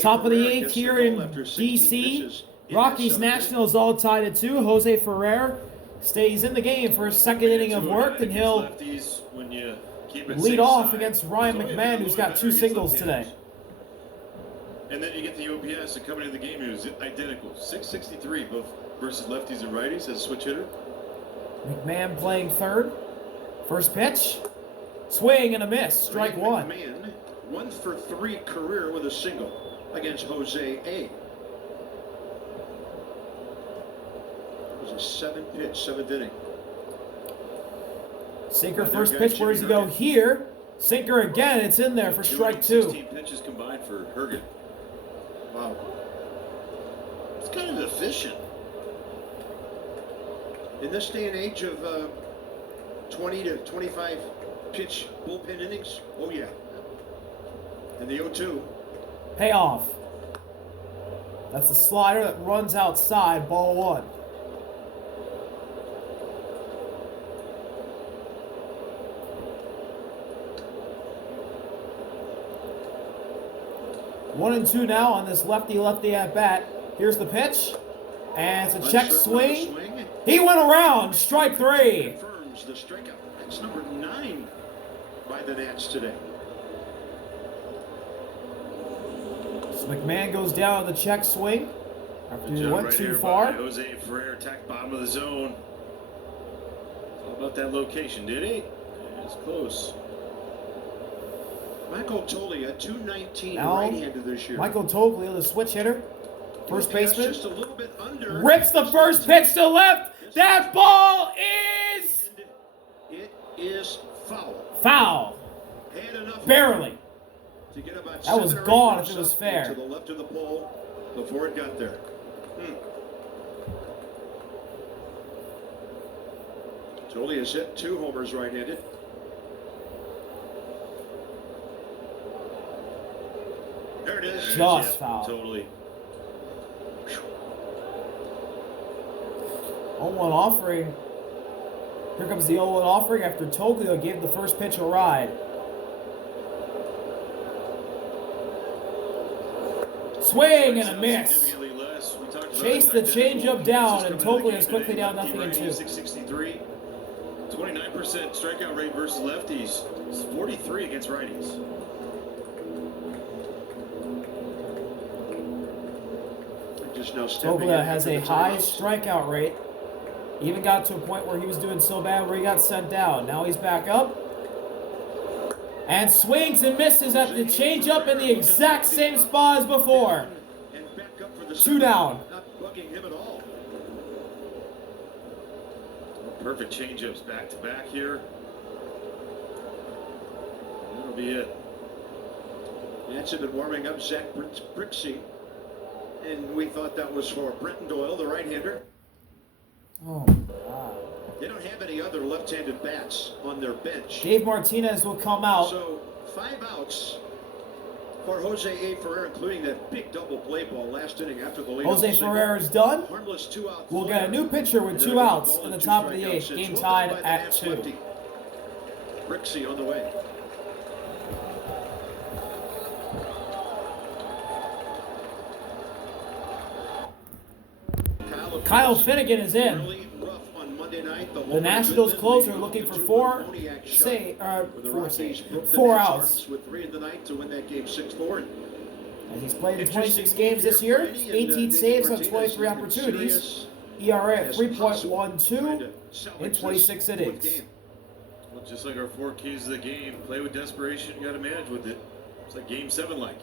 Top of the 8th here in D.C. Rockies Nationals all tied at 2. Jose Ferrer stays in the game for his second inning of work, and he'll lead off against Ryan McMahon, who's got 2 singles today. And then you get the OPS accompanying the game, who's identical. 663 both versus lefties and righties as a switch hitter. McMahon playing third. First pitch. Swing and a miss. Strike one. McMahon, 1 for 3 career with a single against Jose A. It was a 7-pitch, 7th inning. Sinker first pitch. Where does he go here? Sinker again. It's in there for strike 2. 16 pitches combined for Hergen. Wow. It's kind of efficient. In this day and age of 20 to 25 pitch bullpen innings, oh yeah. And the 0-2. Payoff. That's a slider that runs outside, ball 1. One and 2 now on this lefty-lefty at bat. Here's the pitch, and it's a check swing. He went around. Strike 3. Confirms the strikeout. That's number 9 by the Nats today. So McMahon goes down on the check swing after he went too far. Jose Ferrer attacked bottom of the zone. All about that location, did he? Yeah, it's close. Michael Toglia, 219 right-handed this year. Michael Toglia, the switch hitter. First baseman. Just a little bit under. Rips the first pitch to left. That ball is... It is foul. Foul. Barely. To get about that was gone if it was fair. To the left of the pole before it got there. Toglia has hit 2 homers right-handed. There it is. Just foul. Totally. 0-1 offering. Here comes the 0-1 offering after Toglia gave the first pitch a ride. Swing and a miss. Chase the changeup down, and Toglia is quickly down 0-2. 663. 29% strikeout rate versus lefties. 43 against righties. Toglia has a high strikeout rate. Even got to a point where he was doing so bad where he got sent down. Now he's back up. And swings and misses at the changeup in the exact same spot as before. 2 down. Perfect changeups back to back here. That'll be it. Nats have been warming up Zach Brixey. And we thought that was for Brenton Doyle, the right-hander. Oh, God. They don't have any other left-handed bats on their bench. Dave Martinez will come out. So 5 outs for Jose A. Ferrer, including that big double play ball last inning after the lead. Jose Ferrer is done. Harmless 2-out. We'll get a new pitcher with 2 outs in the top of the 8th. Game tied at 2. Brixey on the way. Kyle Finnegan is in. The Nationals closer looking for 4 outs. With 3 in the ninth to win that game 6-4. As he's played in 26 games this year, 18 saves on 23 opportunities. ERA at 3.12 in 26 innings. Well, just like our 4 keys of the game, play with desperation, you got to manage with it. It's like Game 7 like.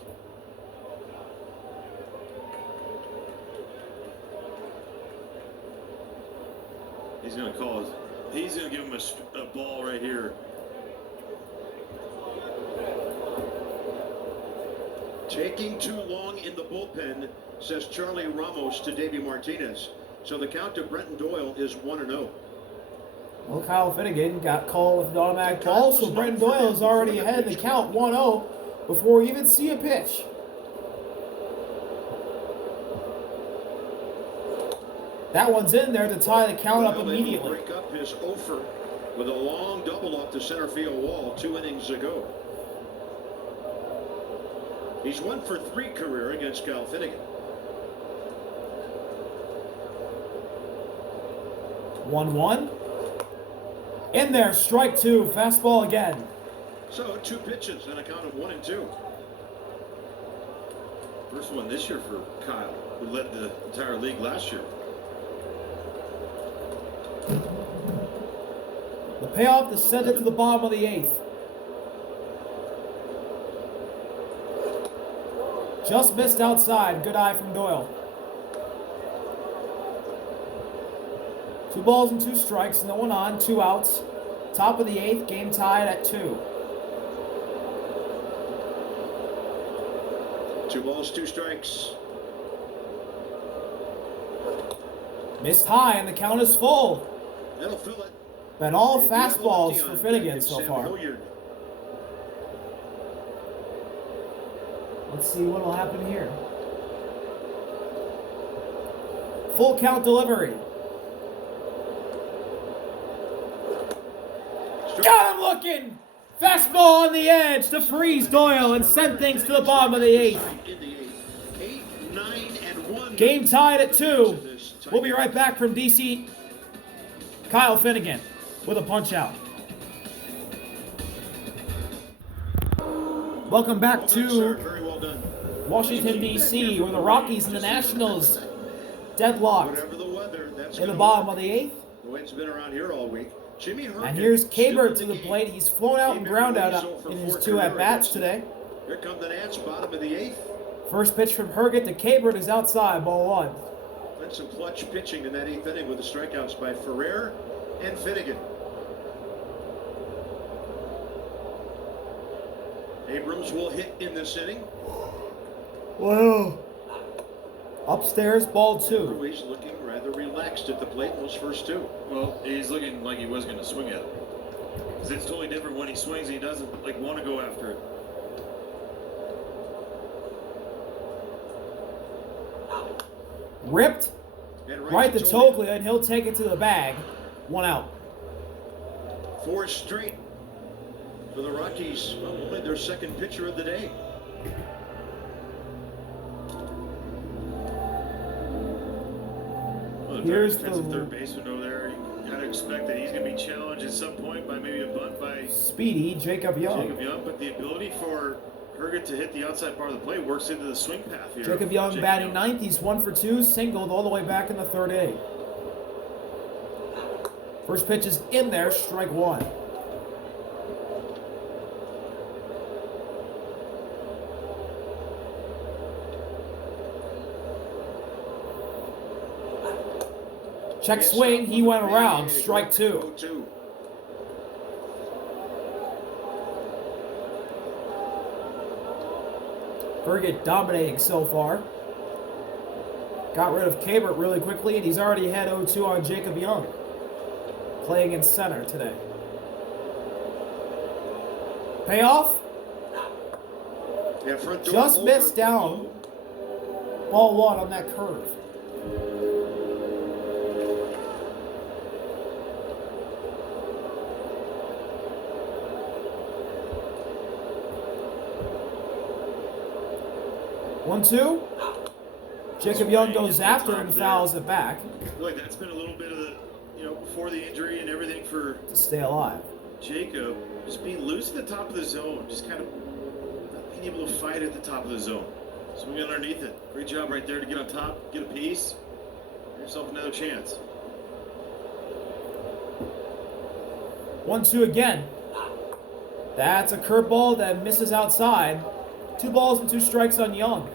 He's going to call it. He's going to give him a ball right here. Taking too long in the bullpen, says Charlie Ramos to Davey Martinez. So the count to Brenton Doyle is 1-0. Well, Kyle Finnegan got called with an automatic ball, so Brenton Doyle is already ahead of the count 1-0 before we even see a pitch. That one's in there to tie the count up immediately. Break up his offer with a long double off the center field wall 2 innings ago. He's 1 for 3 career against Kyle Finnegan. 1-1. In there, strike 2, fastball again. So 2 pitches and a count of 1 and 2. First one this year for Kyle, who led the entire league last year. The payoff to send it to the bottom of the 8th. Just missed outside. Good eye from Doyle. 2 balls and 2 strikes. No one on. 2 outs. Top of the 8th. Game tied at 2. 2 balls, 2 strikes. Missed high and the count is full. That'll fill it. Been all fastballs for Finnegan so Sam far. Hilliard. Let's see what'll happen here. Full count delivery. Got him looking! Fastball on the edge to freeze Doyle and send things to the bottom of the 8th. In the 8th. 8, 9, and 1. Game tied at 2. We'll be right back from DC. Kyle Finnegan with a punch out. Welcome back Well done, sir. to Very well done. Washington, D.C., where the Rockies and the Nationals deadlocked Whatever the weather, that's in the gonna bottom work. of the 8th. The wind's been around here all week. Jimmy Herndon. And here's still Kabert in to the game. plate. He's flown out and ground out in his 2 at-bats today. Here come the Nats, bottom of the 8th. First pitch from Herget to Kabert is outside, ball 1. And some clutch pitching in that 8th inning with the strikeouts by Ferrer and Finnegan. Abrams will hit in this inning. Wow. Upstairs, ball 2. Ruiz looking rather relaxed at the plate in those first 2. Well, he's looking like he was going to swing at it. Because it's totally different when he swings and he doesn't want to go after it. Ripped And right to Toglia, and he'll take it to the bag. 1 out. 4 straight for the Rockies. Well, only their second pitcher of the day. Well, Here's the third baseman over there. You got to expect that he's going to be challenged at some point by maybe a bunt by Speedy Jacob Young. But the ability for Herget to hit the outside part of the plate works into the swing path here. Jacob Young batting 9th. He's 1 for 2, singled all the way back in the 3rd inning. First pitch is in there, strike 1. Check swing, he went around, strike 2. 0-2. Herget dominating so far. Got rid of Kabert really quickly, and he's already had 0-2 on Jacob Young. Playing in center today. Payoff? Yeah, front door Just over. missed down. Ball 1 on that curve. One, 2. Jacob Young goes after and fouls it back Boy, that's been a little bit of the, before the injury and everything for to stay alive. Jacob, just being loose at the top of the zone, just kind of not being able to fight at the top of the zone. Swing underneath it. Great job right there to get on top, get a piece, give yourself another chance. 1-2 again. That's a curveball that misses outside. 2 balls and 2 strikes on Young.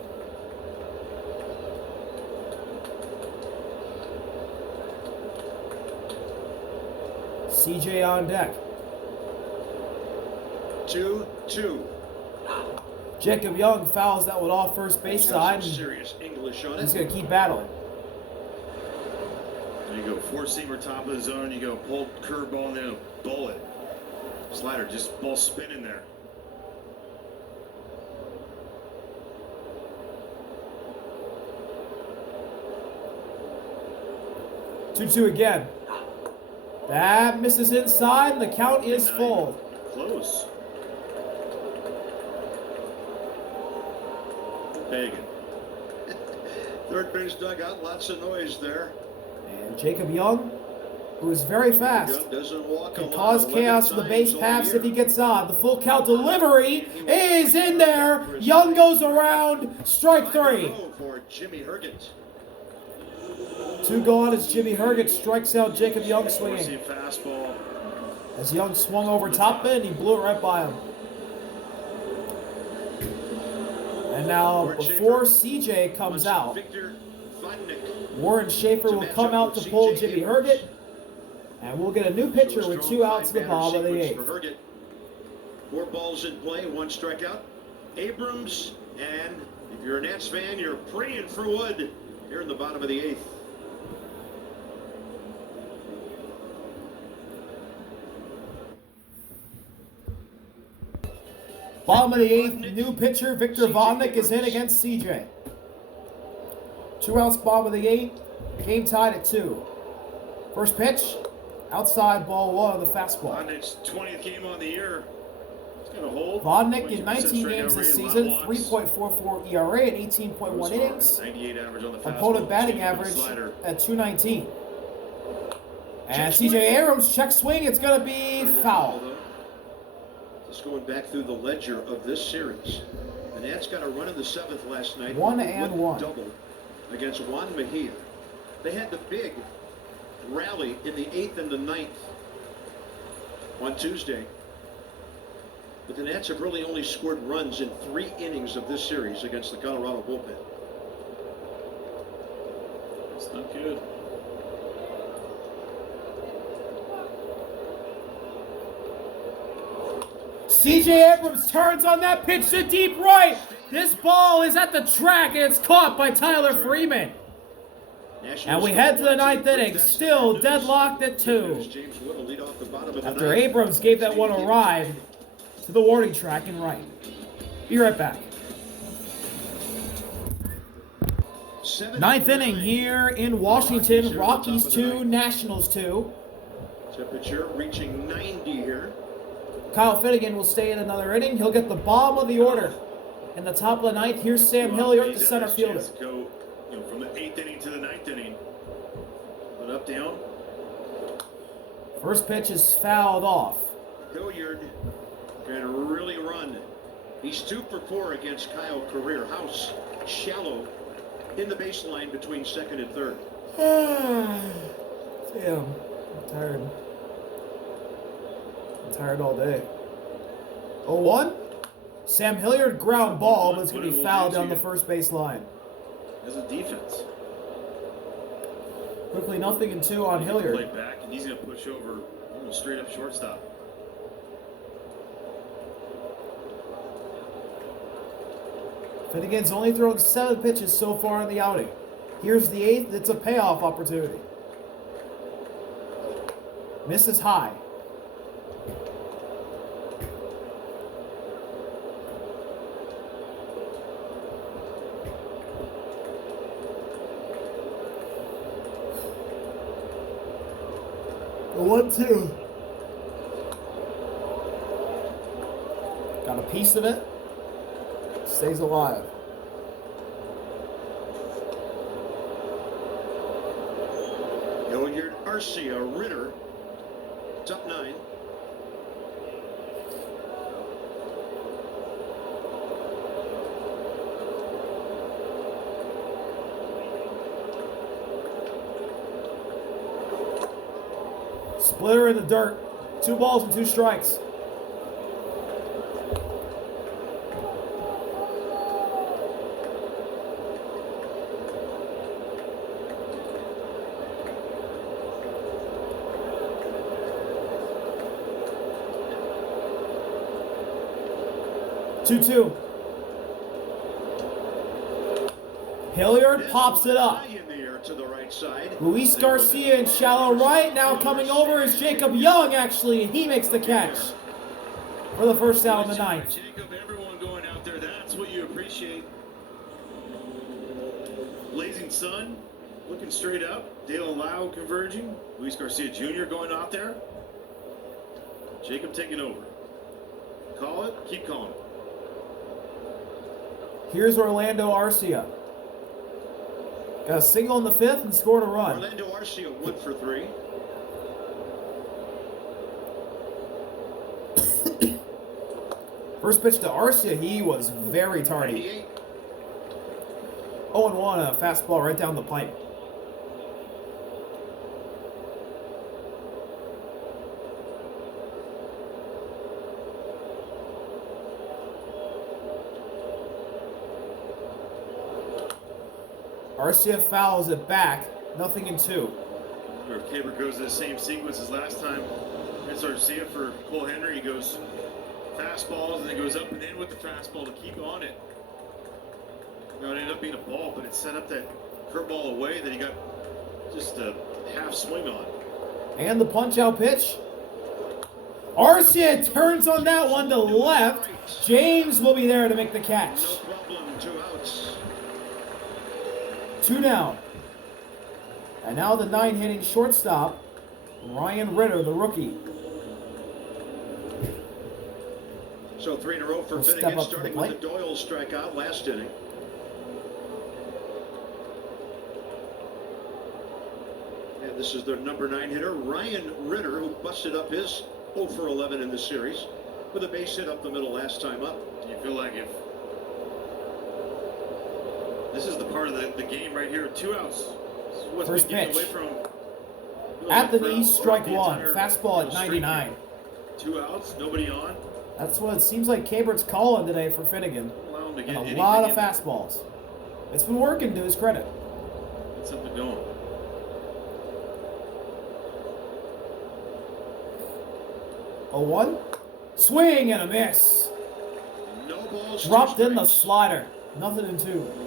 CJ on deck. 2-2. Jacob Young fouls that one off first base side. And Serious English on he's it. going to keep battling. There you go, 4-seamer top of the zone. You go pull curveball and then a bullet. Slider, just ball spinning there. Two again. That misses inside, and the count is full. Close. Pagan. Third base dugout, lots of noise there. And Jacob Young, who is very fast, Young doesn't walk a can lot, cause 11 chaos in the base times all paths year. if he gets on. The full count delivery is in there. Young goes around. Strike 3. For Jimmy Herget. 2 gone as Jimmy Herget strikes out Jacob Young See a swinging. fastball. As Young swung over top it, he blew it right by him. And now, before CJ comes out, Victor Vodnik. Warren Schaefer will come out to pull Jimmy Herget. And we'll get a new pitcher with 2 outs in the bottom of the 8th. 4 balls in play, 1 strikeout. Abrams, and if you're a Nats fan, you're praying for Wood here in the bottom of the 8th. Bottom of the 8th, new pitcher Victor Vodnik is in against CJ. 2 outs, bottom of the 8th. Game tied at 2. First pitch, outside, ball 1 on the fastball. Vodnik's 20th game on the year. He's got a hold. Vodnik in 19 strikeout games this rate, season, lot of walks. 3.44 ERA at 18.1 innings. 98 average on the fastball. Opponent batting Changing the average slider. at 219. And CJ Abrams, check swing, it's going to be foul. Just going back through the ledger of this series. The Nats got a run in the 7th last night. 1-1. Double against Juan Mejia. They had the big rally in the 8th and the 9th on Tuesday. But the Nats have really only scored runs in 3 innings of this series against the Colorado bullpen. It's not good. CJ Abrams turns on that pitch to deep right. This ball is at the track and it's caught by Tyler Freeman. And we head to the 9th inning, still deadlocked at 2. After Abrams gave that one a ride to the warning track and right. Be right back. 9th inning here in Washington. Rockies 2, Nationals 2. Temperature reaching 90 here. Kyle Finnegan will stay in another inning. He'll get the bottom of the order. In the top of the 9th, here's Sam Hilliard, the center fielder. Go, from the 8th inning to the 9th inning. But up, down. First pitch is fouled off. Hilliard trying to really run. He's 2 for 4 against Kyle Career. House shallow in the baseline between 2nd and 3rd. Damn, I'm tired. I'm tired all day. 0-1. Sam Hilliard ground ball, but it's going to be fouled down the first base line. As a defense. Quickly, 0-2 on Hilliard. Play back, and he's going to push over almost straight up shortstop. Finnegan's only thrown 7 pitches so far in the outing. Here's the 8th. It's a payoff opportunity. Misses high. The 1-2. Got a piece of it. Stays alive. Hilliard, Arcia, Ritter. It's up 9. Splitter in the dirt. 2 balls and 2 strikes. Two. Hilliard pops it up. Luis Garcia in shallow right. Now coming over is Jacob Young, actually, and he makes the catch for the first out in the 9th. Jacob, everyone going out there, that's what you appreciate. Blazing sun, looking straight up. Dale Lau converging. Luis Garcia Jr. going out there. Jacob taking over. Call it, keep calling it. Here's Orlando Arcia. Got a single in the 5th and scored a run. Orlando Arcia 1 for 3. First pitch to Arcia, he was very tardy. 98. 0-1, a fastball right down the pipe. Arcia fouls it back, nothing in 2. Or if Caber goes to the same sequence as last time, it's Arcia for Cole Henry. He goes fastballs and then goes up and in with the fastball to keep on it. You know, it ended up being a ball, but it set up that curveball away that he got just a half swing on. And the punch-out pitch. Arcia turns on that one to left. James will be there to make the catch. No problem. 2 outs. 2 down. And now the 9-hitting shortstop, Ryan Ritter, the rookie. So 3 in a row for Will step Finnegan, up to the starting plate. with the Doyle strikeout last inning. And this is their number 9 hitter, Ryan Ritter, who busted up his 0 for 11 in the series with a base hit up the middle last time up. Do you feel like if this is the part of the game right here, 2 outs? This is what's First been getting pitch. away from At the from knee, strike the 1. entire Fastball at streak 99. here. 2 outs, nobody on. That's what it seems like Cabert's calling today for Finnegan. Allow him to And get a anything lot of in. fastballs. It's been working to his credit. Get something going. A 1. Swing and a miss. No balls. Dropped 2 in the strikes. slider. Nothing in 2.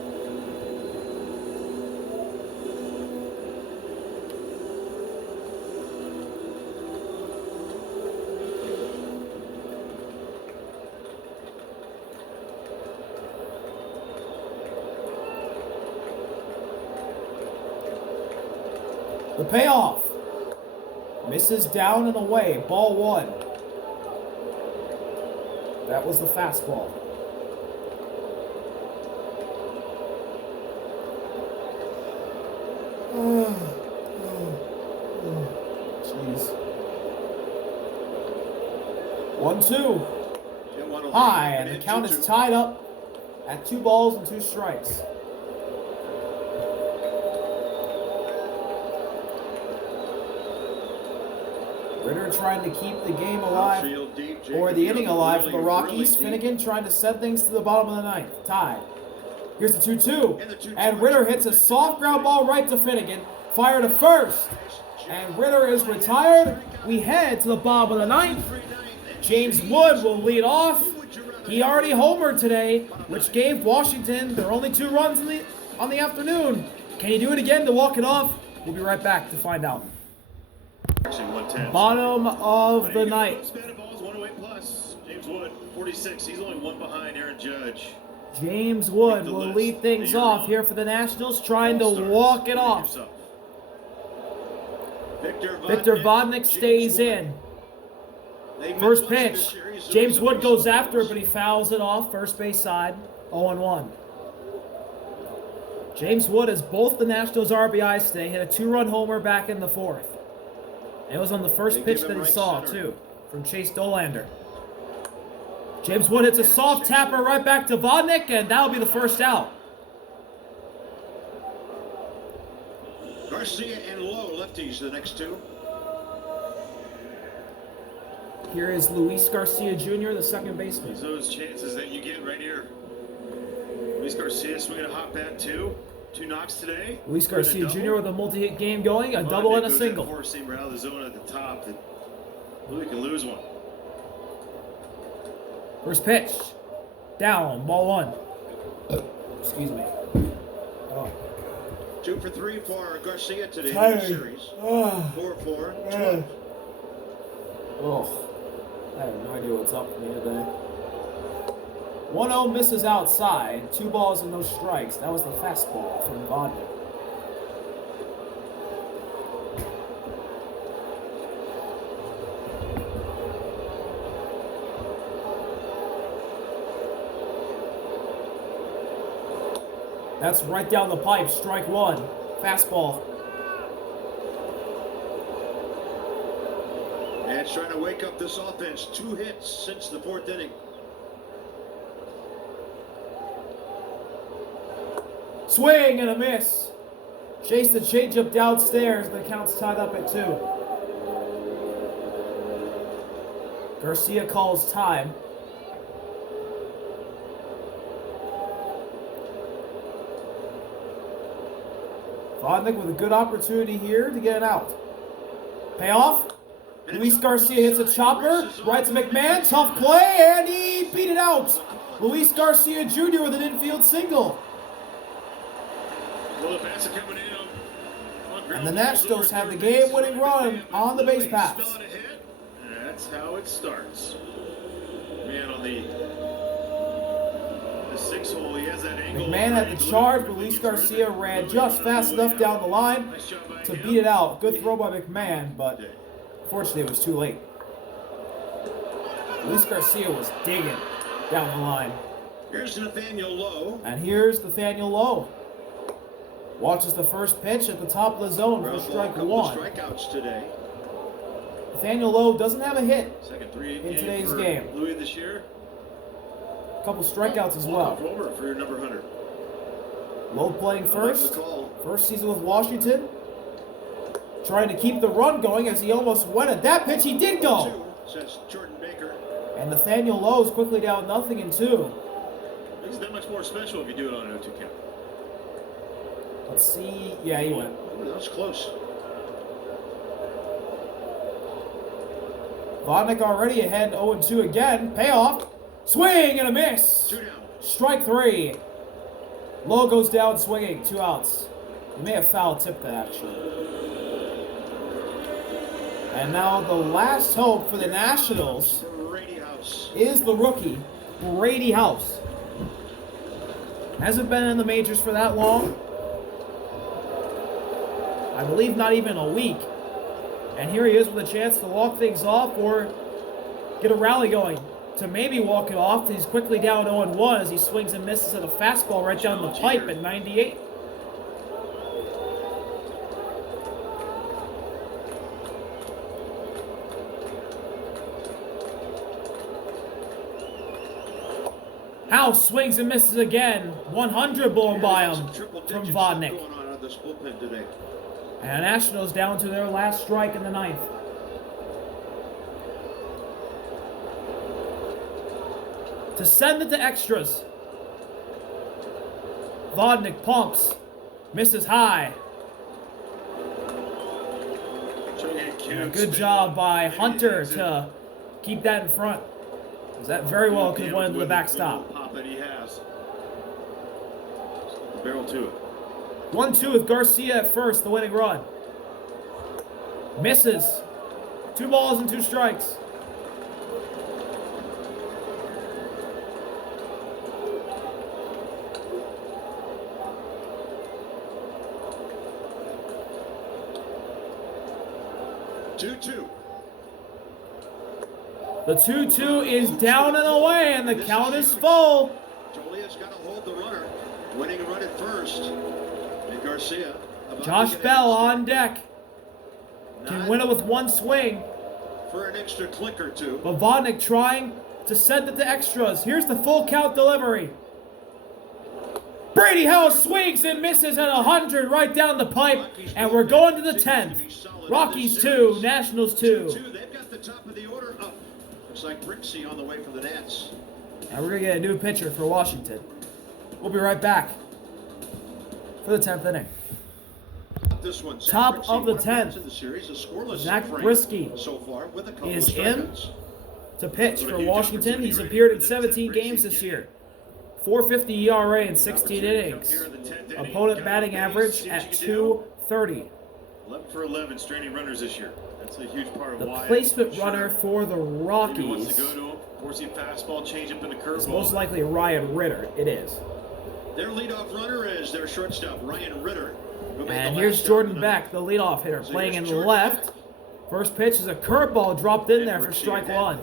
The payoff. Misses down and away. Ball 1. That was the fastball. Jeez. 1-2. Yeah, 1-0. High, and the count is tied up at 2 balls and 2 strikes. Ritter trying to keep the game alive, Outfield deep, or Jacob the inning Young alive for the really, Rockies. really deep. Finnegan trying to send things to the bottom of the 9th. Tied. Here's the 2-2. And the 2-2. And Ritter hits a soft ground ball right to Finnegan. Fire to first. And Ritter is retired. We head to the bottom of the 9th. James Wood will lead off. He already homered today, which gave Washington their only 2 runs on the afternoon. Can he do it again to walk it off? We'll be right back to find out. Actually, 110. Bottom of the night. Span of balls, 108 plus. James Wood, 46. He's only 1 behind Aaron Judge. James Wood will lead things off here for the Nationals, trying to walk it off. Victor Vodnik stays in. First pitch. James Wood goes after it, but he fouls it off. First base side, 0-1. James Wood has both the Nationals' RBIs today. Hit a 2-run homer back in the 4th. It was on the first pitch that he saw, too, from Chase Dolander. James Wood hits a soft tapper right back to Vodnik, and that'll be the first out. Garcia and Lowe, lefties, the next 2. Here is Luis Garcia Jr., the second baseman. Those chances that you get right here. Luis Garcia swinging a hot bat, 2 knocks today. Luis Garcia Jr. with a multi-hit game going, a double and a single. Four-seamer out of the zone at the top. That Louis can lose one. First pitch. Down, ball 1. Excuse me. Oh. 2 for 3 for Garcia today in Tired. the series. 4-4. Oh. I have no idea what's up with me today. 1-0 misses outside. 2 balls and no strikes. That was the fastball from Vodnik. That's right down the pipe. Strike one. Fastball. And it's trying to wake up this offense. 2 hits since the 4th inning. Swing and a miss. Chase the changeup downstairs. The count's tied up at 2. Garcia calls time. Vodnik with a good opportunity here to get it out. Payoff. Luis Garcia hits a chopper. Right to McMahon. Tough play. And he beat it out. Luis Garcia Jr. with an infield single. And the Nationals have the game-winning run on the base paths. That's how it starts. Man, on the 6th hole, he has that angle. McMahon had the charge, but Luis Garcia ran just fast enough down the line to beat it out. Good throw by McMahon, but unfortunately it was too late. Luis Garcia was digging down the line. Here's Nathaniel Lowe. And here's Nathaniel Lowe. Watches the first pitch at the top of the zone for strike one. Strikeouts today. Nathaniel Lowe doesn't have a hit Second 3 in today's game. Louis this year. A couple strikeouts as well. Over for your number 100. Lowe playing first. First season with Washington. Trying to keep the run going as he almost went at that pitch. He did go. Says Jordan Baker. And Nathaniel Lowe is quickly down 0-2. Makes it that much more special if you do it on an 0-2 count. Let's see. Yeah, he went. Ooh, that was close. Vodnik already ahead 0-2 again. Payoff. Swing and a miss. 2 down. Strike 3. Lowe goes down swinging. 2 outs. He may have foul tipped that actually. And now the last hope for the Nationals is the rookie, Brady House. Hasn't been in the majors for that long. I believe not even a week. And here he is with a chance to walk things off or get a rally going to maybe walk it off. He's quickly down 0-1 as he swings and misses at a fastball right down the pipe at 98. House swings and misses again. 100 blown by him from Vodnik. And Nationals down to their last strike in the 9th. To send it to extras. Vodnik pumps. Misses high. And a good job by Hunter to keep that in front. That very well could have went into the backstop. That he has. Barrel to it. 1-2 with Garcia at first, the winning run. Misses. 2 balls and 2 strikes. The 2-2 is down and away, and the count is full. Joliet's got to hold the runner. Winning run at first. And Garcia. Josh Bell on deck. Can win it with 1 swing. For an extra click or 2. But Vodnik trying to send it to extras. Here's the full count delivery. Brady House swings and misses at 100 right down the pipe. And we're going to the 10th. Rockies 2, Nationals 2. They've got the top of the order up. Looks like Brixie on the way for the Nats. And we're going to get a new pitcher for Washington. We'll be right back for the 10th inning. This one, Top of the 10th. In the series, a scoreless Zach frame Brisky so far with a couple is of in strikeouts. to pitch for Washington. He's appeared in 17 games this year. 4.50 ERA in 16 innings. Opponent batting average at .230. 11 for 11 straining runners this year. That's a huge part of The why. placement runner for the He wants Rockies to go to him. Forcing fastball, change up in the curveball. is most likely Ryan Ritter. It is. Their leadoff runner is their shortstop, Ryan Ritter. And here's Jordan Beck, the leadoff hitter, playing in the left. First pitch is a curveball dropped in there for strike 1.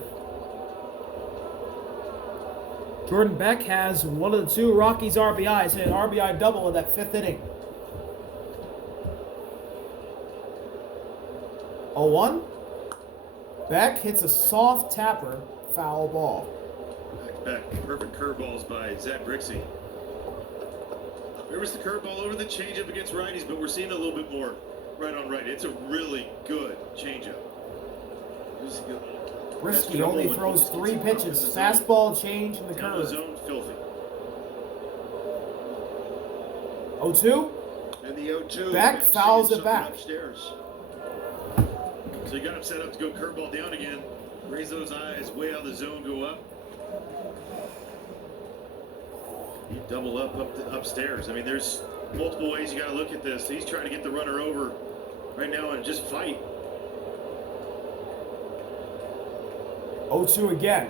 Jordan Beck has one of the two Rockies RBIs, hit an RBI double in that 5th inning. 0-1. Beck hits a soft tapper, foul ball. Back, perfect curveballs by Zach Brixey. There was the curveball over the changeup against righties, but we're seeing a little bit more right on right. It's a really good changeup. Brisky only throws 3 pitches. Fastball, change, and the curve. Zone, filthy. 0-2. And the 0-2. Beck fouls it back. Upstairs. So you got him set up to go curveball down again. Raise those eyes way out of the zone, go up. You double up upstairs. I mean, there's multiple ways you got to look at this. He's trying to get the runner over right now and just fight. 0-2 again.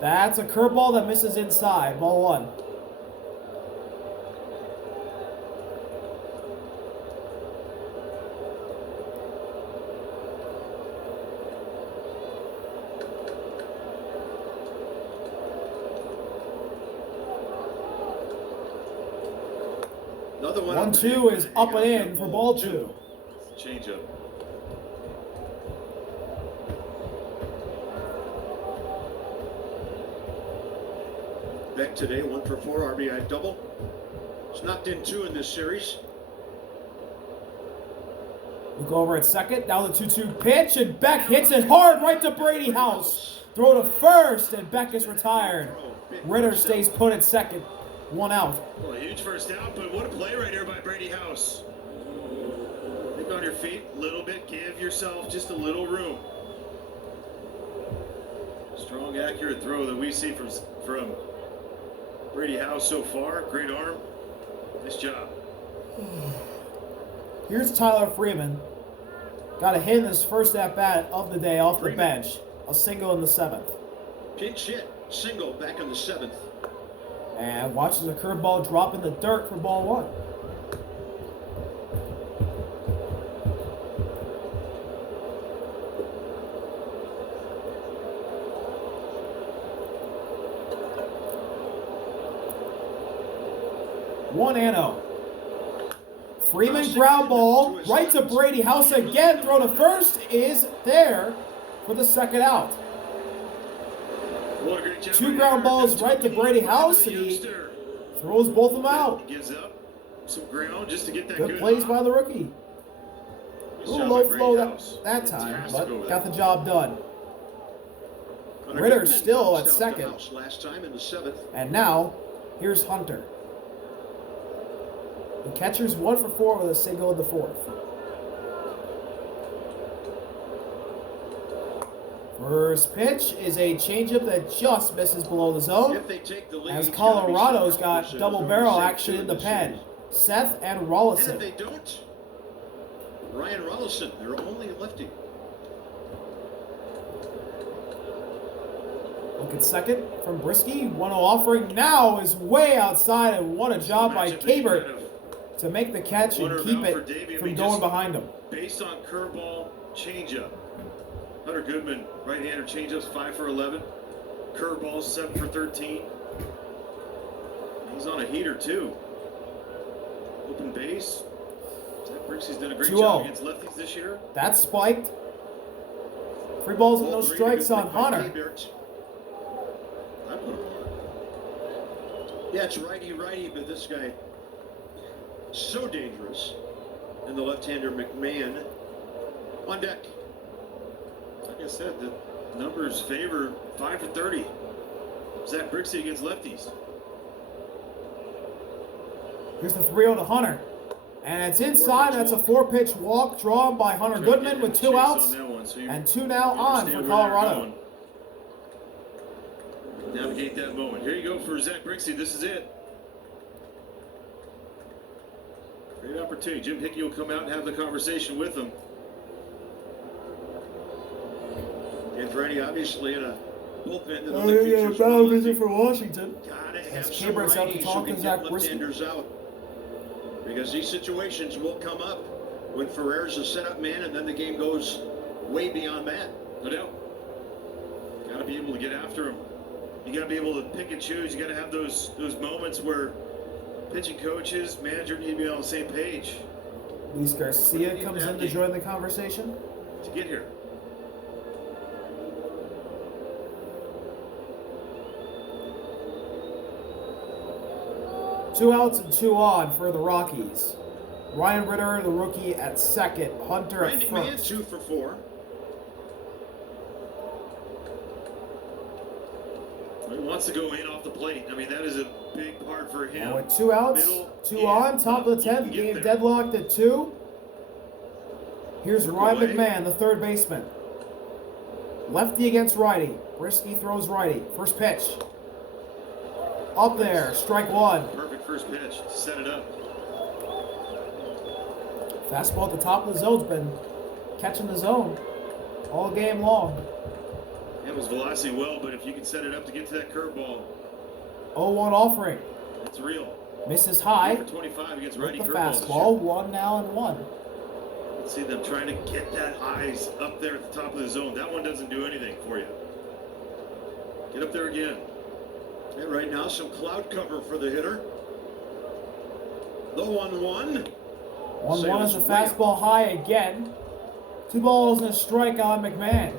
That's a curveball that misses inside. Ball 1. Another one. 1-2 is up and in for ball 2. Change up. Beck today, 1 for 4, RBI double. It's knocked in 2 in this series. We go over at second. Now the 2-2 pitch, and Beck hits it hard right to Brady House. Throw to first, and Beck is retired. Ritter stays put at second. 1 out. Well, a huge first out, but what a play right here by Brady House. Think on your feet a little bit. Give yourself just a little room. Strong, accurate throw that we see from Brady House so far. Great arm. Nice job. Here's Tyler Freeman. Got a hit in his first at-bat of the day off the bench. A single in the 7th. Pinch hit. Single back in the 7th. And watches a curveball drop in the dirt for ball 1. One and 0. Freeman ground ball right to Brady House again. Throw to first is there for the 2nd out. What a great job 2 ground balls right to Brady House, and he throws both of them out. Gives up some ground just to get that Good plays by the rookie. A little low flow that time, but got the job done. Ritter's still at second. Last time in the 7th. And now, here's Hunter. The catcher's 1 for 4 with a single in the 4th. First pitch is a changeup that just misses below the zone. If they take the lead, As Colorado's got double barrel action in the pen. Seth and And Rollison. if they don't, Ryan Rollison, their only lefty. Look at second from Brisky. 1-0 offering now is way outside, and what a job by Kabert to make the catch and keep it from going behind him. Based on curveball, changeup. Hunter Goodman, right-hander changeups 5 for 11. Curveballs 7 for 13. He's on a heater too. Open base. Zach Brixey's done a great 2-0. job against lefties this year. That's spiked. 3 balls and no strikes on Hunter. I put him on. Yeah, it's righty, but this guy so dangerous. And the left-hander McMahon on deck. Like I said, the numbers favor 5 for 30. Zach Brixey against lefties. Here's the 3-0 to Hunter. And it's inside. That's a 4-pitch walk drawn by Hunter Goodman with 2 outs. And 2 now on for Colorado. Navigate that moment. Here you go for Zach Brixey. This is it. Great opportunity. Jim Hickey will come out and have the conversation with him. Andretti obviously in a bullpen that Oh, only yeah, features battle one visit lefty. for Washington. Gotta have As some Cabert's out to righties talk who to can Zach get Brisky. left-handers out. Because these situations will come up when Ferrer's a setup man and then the game goes way beyond that. No doubt. Got to be able to get after him. You got to be able to pick and choose. You got to have those moments where pitching coaches, manager need to be on the same page. Luis Garcia comes in to join the conversation. To get here. Two outs and two on for the Rockies. Ryan Ritter, the rookie, at second. Hunter at McMahon, first. 2 for 4. He wants to go in off the plate. I mean, that is a big part for him. And with 2 outs, two on, top of the 10th, game deadlocked at 2. Here's Ryan McMahon, the third baseman. Lefty against righty. Brisky throws righty. First pitch. Up there, strike 1. Perfect first pitch to set it up. Fastball at the top of the zone's been catching the zone all game long. It was velocity well, but if you can set it up to get to that curveball, 0-1 offering. it's real. Misses high. For 25 against With righty the curveballs. fastball. 1 now and 1. See them trying to get that eyes up there at the top of the zone. That one doesn't do anything for you. Get up there again. And right now, some cloud cover for the hitter. The 1-1. 1-1 is a fastball high again. 2 balls and a strike on McMahon.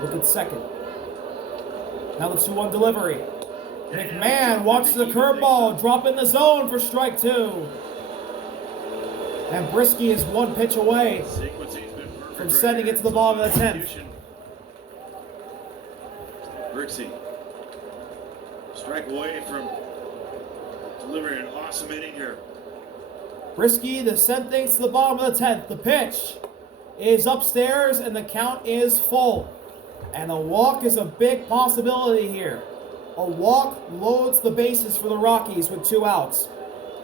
Look at second. Now the 2-1 delivery. McMahon walks to the curveball, drop in the zone for strike 2. And Brisky is 1 pitch away from sending it to the bottom of the 10th. Brixie, strike away from delivering an awesome inning here. Brisky to send things to the bottom of the 10th. The pitch is upstairs and the count is full. And a walk is a big possibility here. A walk loads the bases for the Rockies with 2 outs.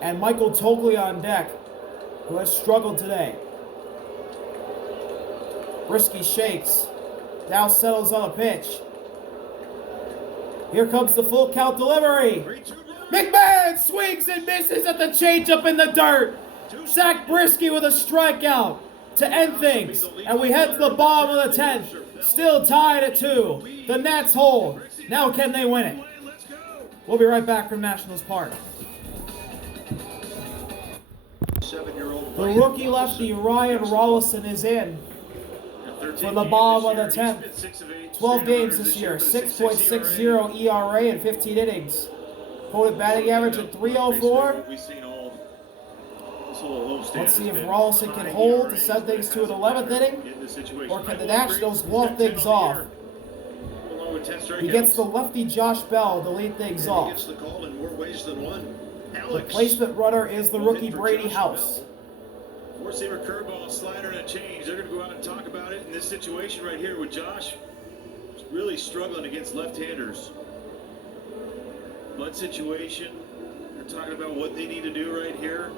And Michael Tokley on deck, who has struggled today. Brisky shakes. Now settles on a pitch. Here comes the full count delivery. McMahon swings and misses at the changeup in the dirt. Zach Brisky with a strikeout to end things. And we head to the bottom of the 10th. Still tied at 2. The Nats hold. Now can they win it? We'll be right back from Nationals Park. The rookie lefty Ryan Rollison is in for the bottom of the 10th. 12 games this year, 6.60 ERA in 15 innings. Quoted batting average at 304. Let's see if Rollison can hold to send things to an 11th inning, or can the Nationals walk things off? He gets the lefty Josh Bell to lead things off. The placement runner is the rookie Brady House. Four-seamer curveball, slider, and a change. They're going to go out and talk about it in this situation right here with Josh really struggling against left-handers. Bunt situation. They're talking about what they need to do right here.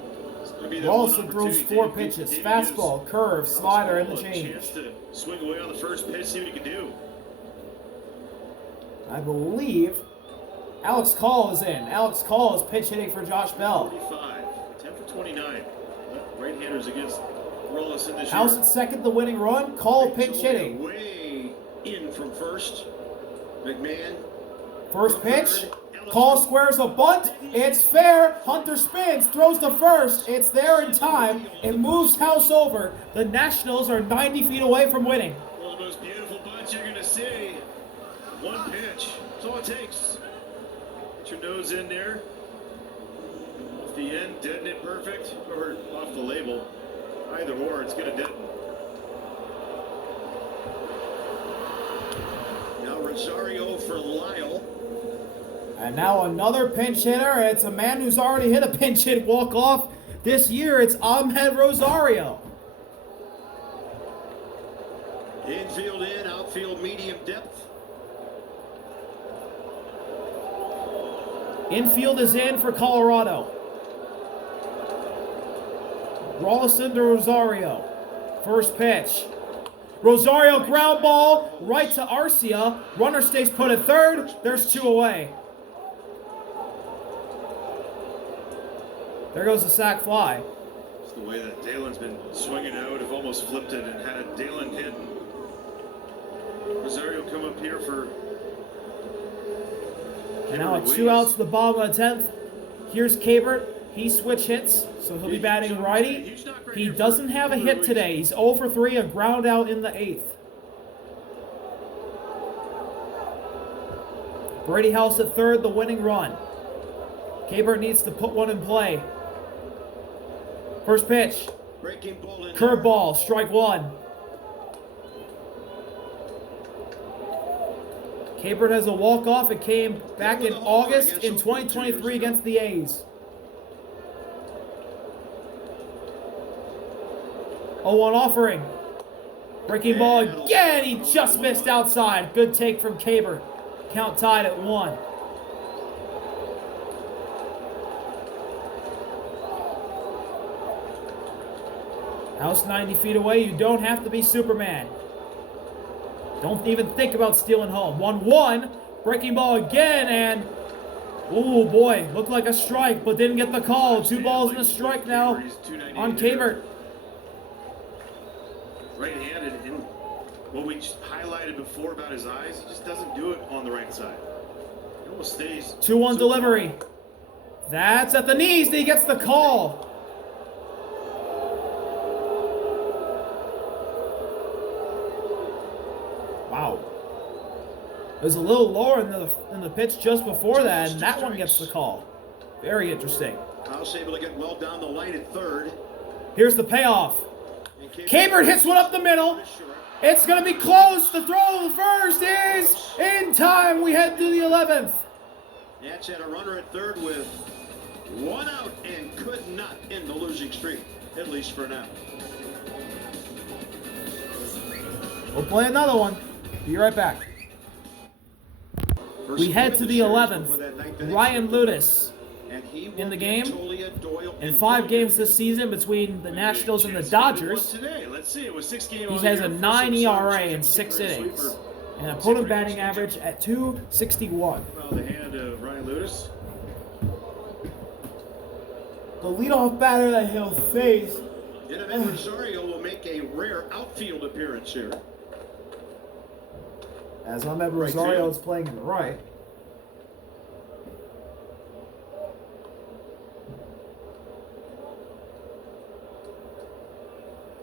Rollison throws 4 pitches. Fastball, curve, slider, and the change. Chance to swing away on the first pitch, see what he can do. I believe Alex Call is in. Alex Call is pitch hitting for Josh Bell. 45, 10 for 29. Right-handers against Rollison this year. House at second, the winning run. Call pinch hitting. Way in from first. McMahon. First pitch. Call squares a bunt. It's fair. Hunter spins, throws to first. It's there in time. It moves House over. The Nationals are 90 feet away from winning. One of the most beautiful bunts you're going to see. 1 pitch. That's all it takes. Get your nose in there. Off the end, deaden it perfect. Or off the label. Either or, it's going to deaden. Now Rosario for Lyle. And now another pinch hitter. It's a man who's already hit a pinch hit walk-off this year. It's Ahmed Rosario. Infield in, outfield medium depth. Infield is in for Colorado. Rollison to Rosario. First pitch. Rosario ground ball right to Arcia. Runner stays put at third. There's 2 away. There goes the sac fly. It's the way that Dalen's been swinging. I would have almost flipped it and had Dalen hit. Rosario come up here for. And now 2 outs to the bottom of the 10th. Here's Cabert. He switch hits, so he'll be batting righty. He doesn't have a hit today. He's 0 for 3, a ground out in the 8th. Brady House at third, the winning run. Cabert needs to put one in play. First pitch. Curveball, strike one. Cabert has a walk-off. It came back in August in 2023 against the A's. 0-1 offering. Breaking ball again. He just missed outside. Good take from Cabert. Count tied at 1. House 90 feet away. You don't have to be Superman. Don't even think about stealing home. 1-1. Breaking ball again, and oh boy, looked like a strike, but didn't get the call. 2 balls and a strike now on Cabert. Right-handed, and what we highlighted before about his eyes, he just doesn't do it on the right side. He almost stays. 2-1 delivery. That's at the knees. He gets the call. Wow. It was a little lower than the pitch just before that, and that one gets the call. Very interesting. House able to get well down the line at third. Here's the payoff. Cabert hits one up the middle. It's going to be close. The throw to the first is in time. We head to the 11th. Nats had a runner at third with 1 out and could not end the losing streak, at least for now. We'll play another one. Be right back. We head to the 11th. Ryan Ludus in the game. In 5 games this season between the Nationals and the Dodgers, he has a 9 ERA in 6 innings. And opponent batting average at .261. The hand of Ryan Ludus. The leadoff batter that he'll face. Rosario will make a rare outfield appearance here. As Ahmed Rosario is playing in the right.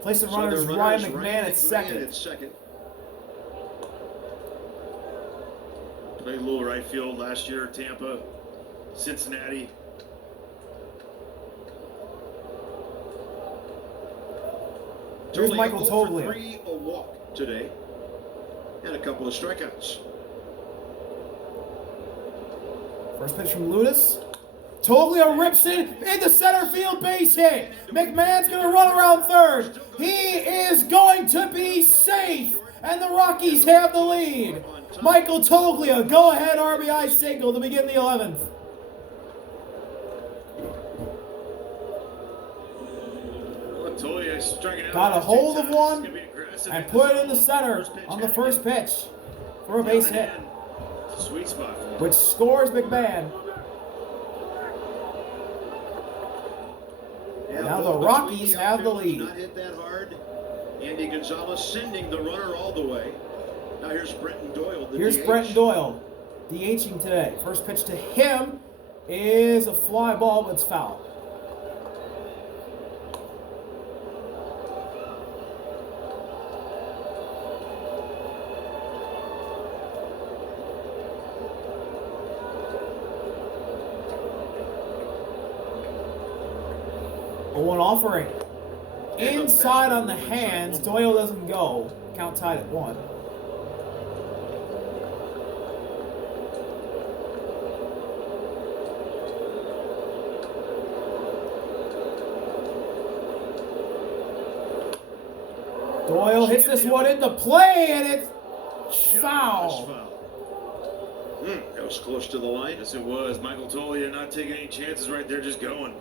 Placing runners Ryan McMahon at second. Played a little right field last year, Tampa, Cincinnati. Here's Michael Toglia. 3, a walk today, and a couple of strikeouts. First pitch from Ludus. Toglia rips it into center field, base hit. McMahon's going to run around third. He is going to be safe, and the Rockies have the lead. Michael Toglia, go-ahead RBI single to begin the 11th. Got a hold of one and put it in the center on the first pitch for a base hit, Sweet spot. which scores McMahon. Now the Rockies have the lead. Not hit that hard. Andy Gonzalez sending the runner all the way. Now here's Brenton Doyle. Here's Brenton Doyle, DHing today. First pitch to him is a fly ball, but it's foul. One offering. Inside on the hands. Doyle doesn't go. Count tied at 1. Doyle hits this one into play, and it's foul. That was close to the line. Yes, it was. Michael Toglia not taking any chances right there, just going.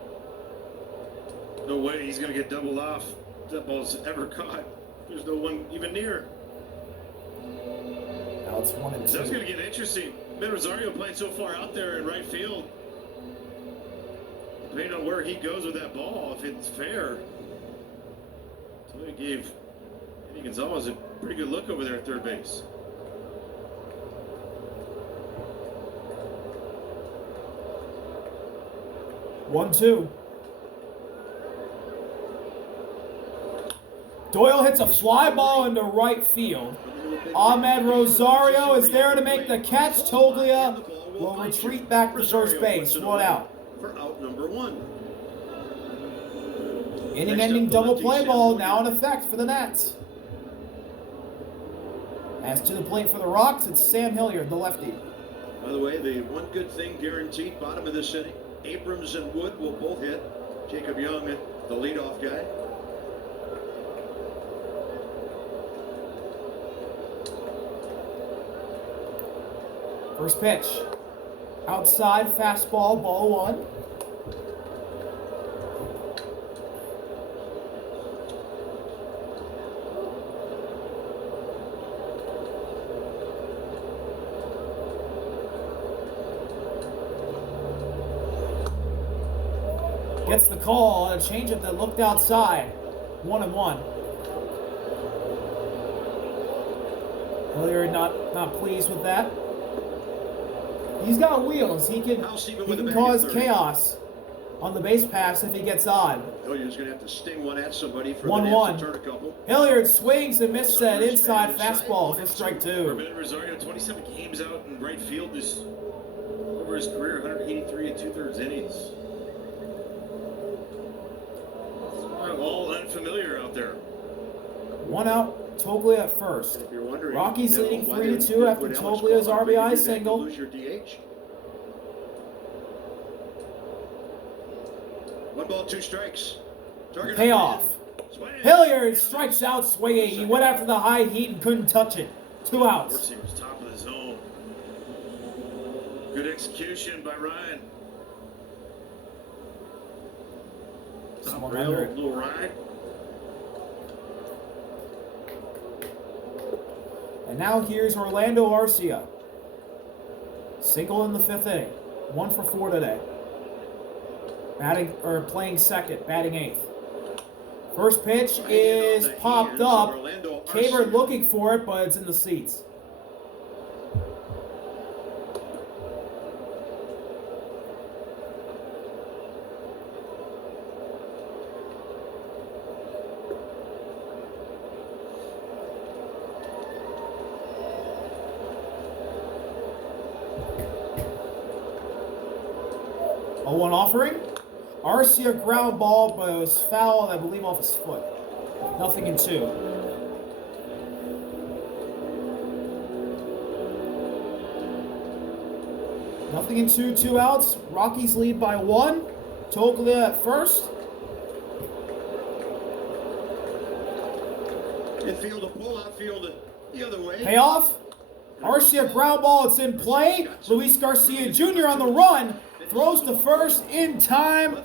No way he's going to get doubled off. That ball's ever caught. There's no one even near. Now it's 1 and 2. That's going to get interesting. Rosario playing so far out there in right field. depending on where he goes with that ball, if it's fair. So he gave Eddie Gonzalez a pretty good look over there at third base. One-two. Doyle hits a fly ball into right field. Ahmed Rosario is there to make the catch. Toglia will retreat back to first base. One out. For out number one. Inning-ending double play ball now in effect for the Nats. As to the plate for the Rocks, it's Sam Hilliard, the lefty. By the way, the one good thing guaranteed, bottom of this inning, Abrams and Wood will both hit. Jacob Young, the leadoff guy. First pitch. Outside, fastball, ball one. Gets the call on a changeup that looked outside. 1-1. Hilliard not pleased with that. He's got wheels. He can cause chaos on the base pass if he gets on. Hilliard's going to have to sting one at somebody for 1-1. the turn a couple. Hilliard swings and misses that inside fastball for strike two. Ahmed Rosario, 27 games out in right field this over his career, 183 and 2/3 innings. All unfamiliar out there. One out, Toglia at first. If you're wondering, Rockies leading why 3-2 after would Alex Toglia's Call RBI back to single. lose your DH? 1 ball, 2 strikes. Target Payoff. Swing. Hilliard strikes out Swayze. He went after the high heat and couldn't touch it. 2 outs. Four seamers, top of the zone. Good execution by Ryan. Top rail, 100. little ride. And now here's Orlando Arcia. Single in the 5th inning. 1 for 4 today. Playing second, batting 8th. First pitch is popped up. Caber looking for it, but it's in the seats. A 1 offering. Arcia ground ball, but it was fouled, I believe, off his foot. Nothing in 2. Nothing in 2, 2 outs. Rockies lead by 1. Toglia at first. Infield a pull, outfield the other way. Payoff. Arcia ground ball, it's in play. Luis Garcia Jr. on the run. Throws to first in time.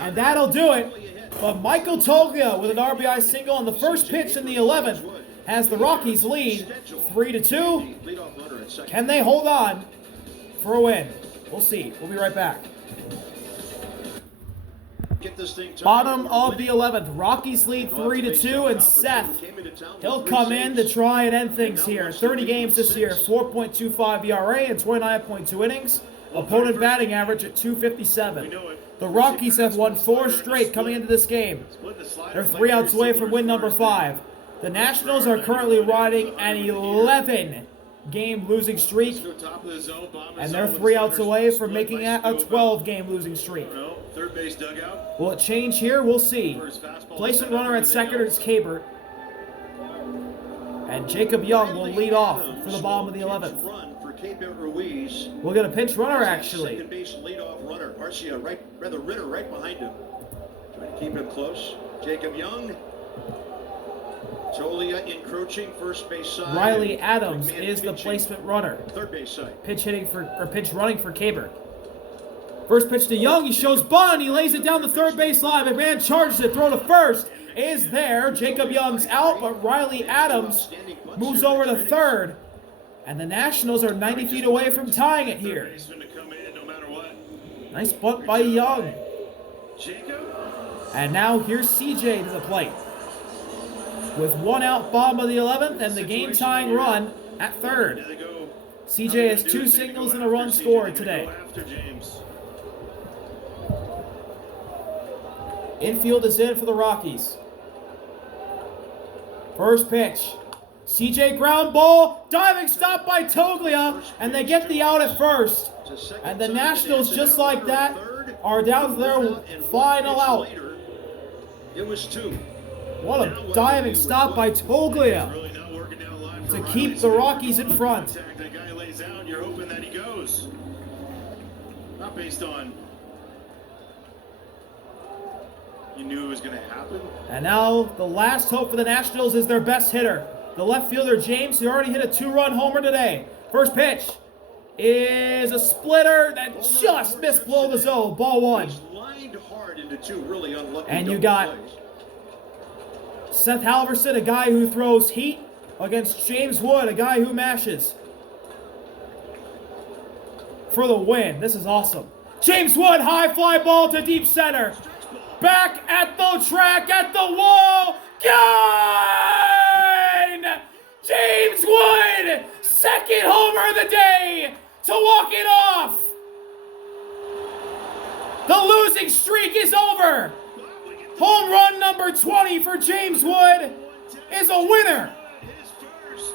And that'll do it. But Michael Toglia with an RBI single on the first pitch in the 11th has the Rockies lead 3-2. Can they hold on for a win? We'll see. We'll be right back. Bottom of the 11th. Rockies lead 3-2, and Seth, he'll come in to try and end things here. 30 games this year, 4.25 ERA and 29.2 innings. Opponent batting average at 257. The Rockies have won 4 straight coming into this game. They're 3 outs away from win number 5. The Nationals are currently riding an 11-game losing streak, and they're 3 outs away from making it a 12-game losing streak. Third base dugout. Will it change here? We'll see. Placement runner at second is Cabert. And Jacob Young will lead off for the bottom of the 11th. We'll get a pinch runner, actually. Second base leadoff runner. Arcia Ritter right behind him. Trying to keep him close. Jacob Young. Toglia encroaching first base side. Riley Adams is the placement runner. Third base side. Pitch running for Cabert. First pitch to Young. He shows bunt. He lays it down the third base line. McMahon charges it. Throw to first is there. Jacob Young's out, but Riley Adams moves over to third. And the Nationals are 90 feet away from tying it here. Nice bunt by Young. Jacob. And now here's CJ to the plate. With one out, bottom of the 11th, and the game-tying run at third. There they go. CJ has 2 singles and a run scored today. After James. Infield is in for the Rockies. First pitch. CJ ground ball, diving stop by Toglia, and they get the out at first. And the Nationals, just like that, are down to their final out. It was 2. What a diving stop by Toglia Really not working down the line for to Riley. keep the Rockies in front. That guy lays out, you're hoping that he goes. Not based on you knew it was going to happen. And now the last hope for the Nationals is their best hitter, the left fielder James, who already hit a 2-run homer today. First pitch is a splitter that just missed below the zone. Ball 1. He's lined hard into 2 really unlucky. And you double got plays. Seth Halverson, a guy who throws heat, against James Wood, a guy who mashes. For the win. This is awesome. James Wood, high fly ball to deep center. Back at the track, at the wall. Gone! James Wood, second homer of the day to walk it off. The losing streak is over. Home run number 20 for James Wood is a winner. His first.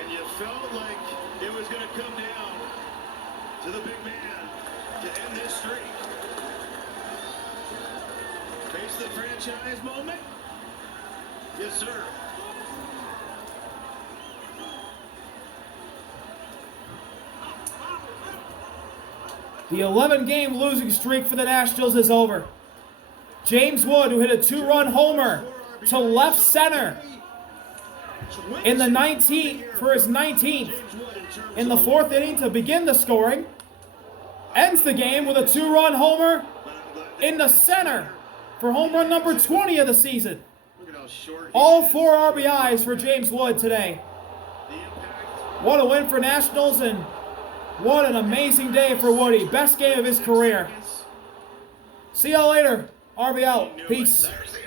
And you felt like it was going to come down to the big man to end this streak. Face the franchise moment? Yes, sir. The 11-game losing streak for the Nationals is over. James Wood, who hit a 2-run homer to left center in the 19th for his 19th in the 4th inning to begin the scoring, ends the game with a 2-run homer in the center for home run number 20 of the season. Look at how short he All is. 4 RBIs for James Wood today. The impact. What a win for Nationals, and what an amazing day for Woody. Best game of his career. See y'all later. RB out. Peace. There's the